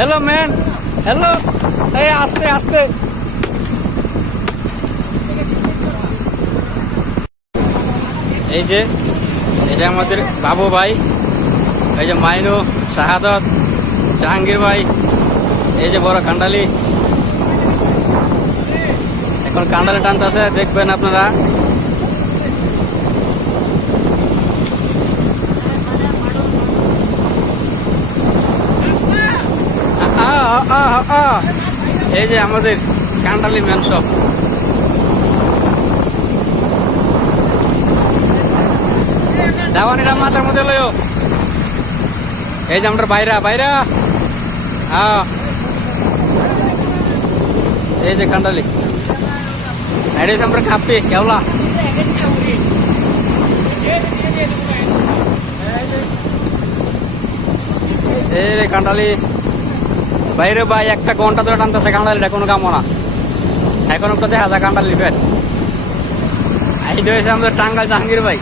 Hello man, hello. এই আস্তে আস্তে। এই যে এটা আমাদের বাবু ভাই, এই যে মাইনু, শাহাদত, জাহাঙ্গীর ভাই, এই যে বড় কান্ডালি। এখন কান্ডালি টানতেছে, দেখবেন আপনারা। এই যে আমাদের কান্ডালি ম্যান সব। দাওয়ানিরা মাথার মধ্যে লইও। এই যে আমরা বাইরা বাইরা। এই যে কান্ডালি, এটা আমরা কাপি কেওলা। এই রে কান্ডালি বাইরে ভাই, একটা ঘন্টা ধরে টানতেছে কান্ডালিটা, কোনো কামো না। এখন একটা দেখা যায় কান্ডালি ফের। এইটা হয়েছে আমাদের টাঙ্গাইল জাহাঙ্গীর ভাই।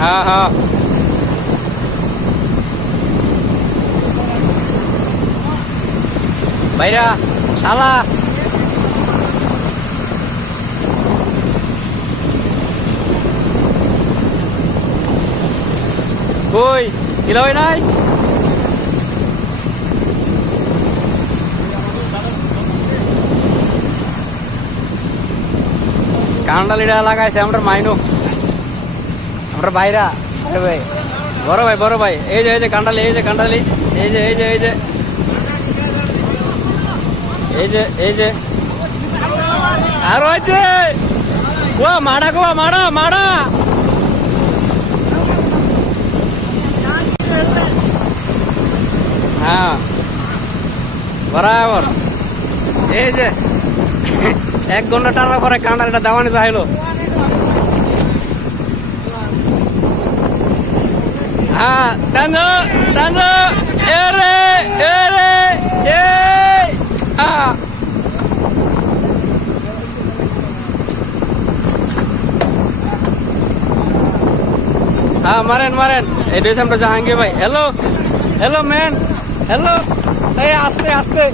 হ্যাঁ হ্যাঁ, ভাইরা শালা কই কিলো হয় নাই। কান্ডালিটা লাগাইছে আমরা মাইনু, আমরা বাইরা। ভাই বড় ভাই, বড় ভাই, এই যে কান্ডালি, এই যে কান্ডালি, এই যে এই যে এই যে এই যে এই যে আর হয়েছে গোয়া মারা, গোয়া মারা মারা। হ্যাঁ বরাবর। এই যে 1 ঘন্টা টানার পরে কান্ডালিটা দাওয়ানি চাইলো। হ্যাঁ টানো টানো, এরে এরে এ। হ্যাঁ মারেন মারেন। এটা হচ্ছে আমরা জাহাঙ্গীর ভাই। Hello hello man, hello. এই আস্তে আস্তে।